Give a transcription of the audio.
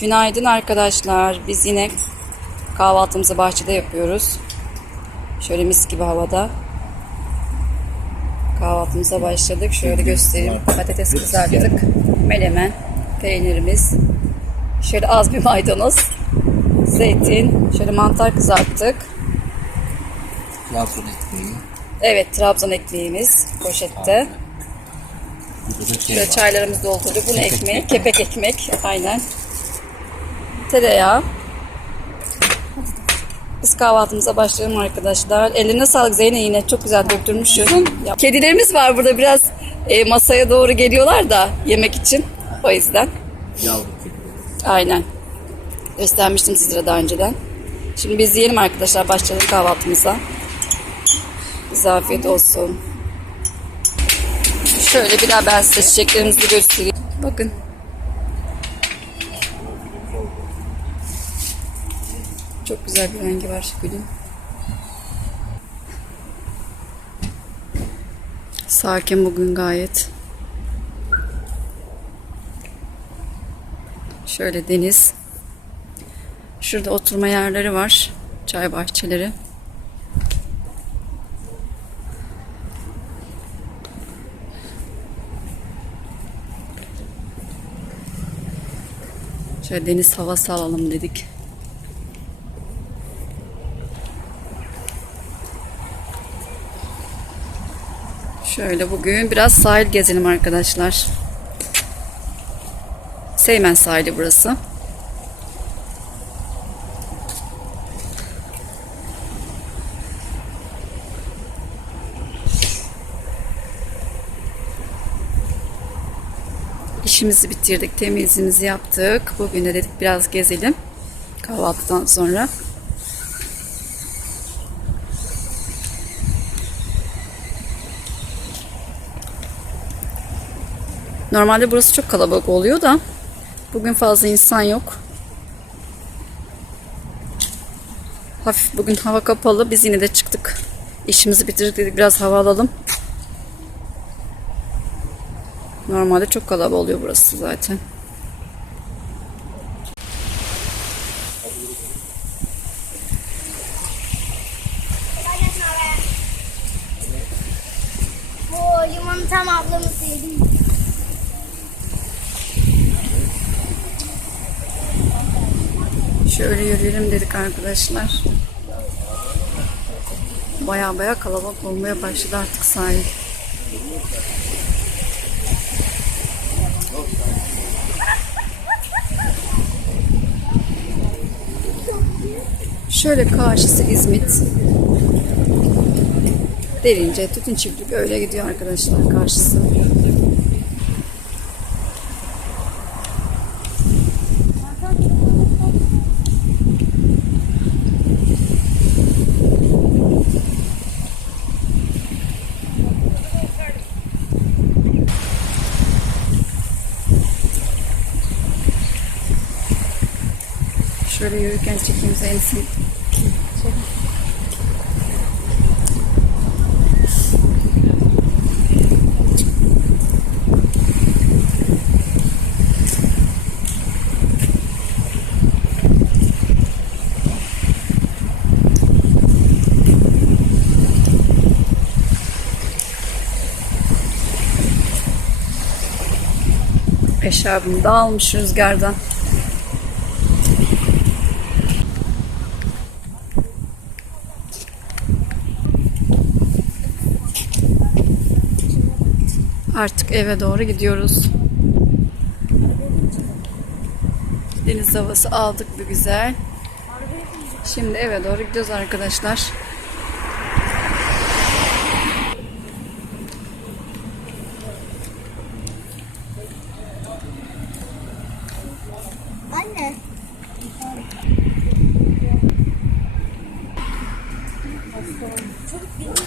Günaydın arkadaşlar. Biz yine kahvaltımızı bahçede yapıyoruz. Şöyle mis gibi havada. Kahvaltımıza başladık. Şöyle göstereyim. Patates kızarttık. Melemen, peynirimiz. Şöyle az bir maydanoz. Zeytin. Şöyle mantar kızarttık. Trabzon ekmeği. Evet Trabzon ekmeğimiz poşette. Şey Şöyle var. çaylarımız doldurduk. Bunu ekmeği, kepek ekmek. Aynen. Tereyağı. Biz kahvaltımıza başlayalım arkadaşlar. Eline sağlık Zeynep yine çok güzel döktürmüşsün. Kedilerimiz var burada biraz e, masaya doğru geliyorlar da yemek için. O yüzden. Yavru. Aynen. Göstermiştim sizlere daha önceden. Şimdi biz yiyelim arkadaşlar. Başlayalım kahvaltımıza. Bize afiyet olsun. Şöyle bir daha ben size çiçeklerimizi göstereyim. Bakın. Çok güzel bir rengi var gülün. Sakin bugün gayet. Şöyle deniz. Şurada oturma yerleri var. Çay bahçeleri. Şöyle deniz havası alalım dedik. Şöyle bugün biraz sahil gezelim arkadaşlar. Seymen sahili burası. İşimizi bitirdik, temizliğimizi yaptık. Bugün de dedik biraz gezelim kahvaltıdan sonra. Normalde burası çok kalabalık oluyor da bugün fazla insan yok. Hafif bugün hava kapalı. Biz yine de çıktık. İşimizi bitirdik dedik biraz hava alalım. Normalde çok kalabalık oluyor burası zaten. Bu limonun tam ablamız yedim. Şöyle yürüyelim dedik arkadaşlar. Baya baya kalabalık olmaya başladı artık sahil. Şöyle karşısı İzmit. Derince tütün çiftlik öyle gidiyor arkadaşlar karşısı. Şöyle yürürken çekeyim Zeynep'in. Eşarbımı da rüzgardan. Artık eve doğru gidiyoruz. Deniz havası aldık bir güzel. Şimdi eve doğru gidiyoruz arkadaşlar. Anne.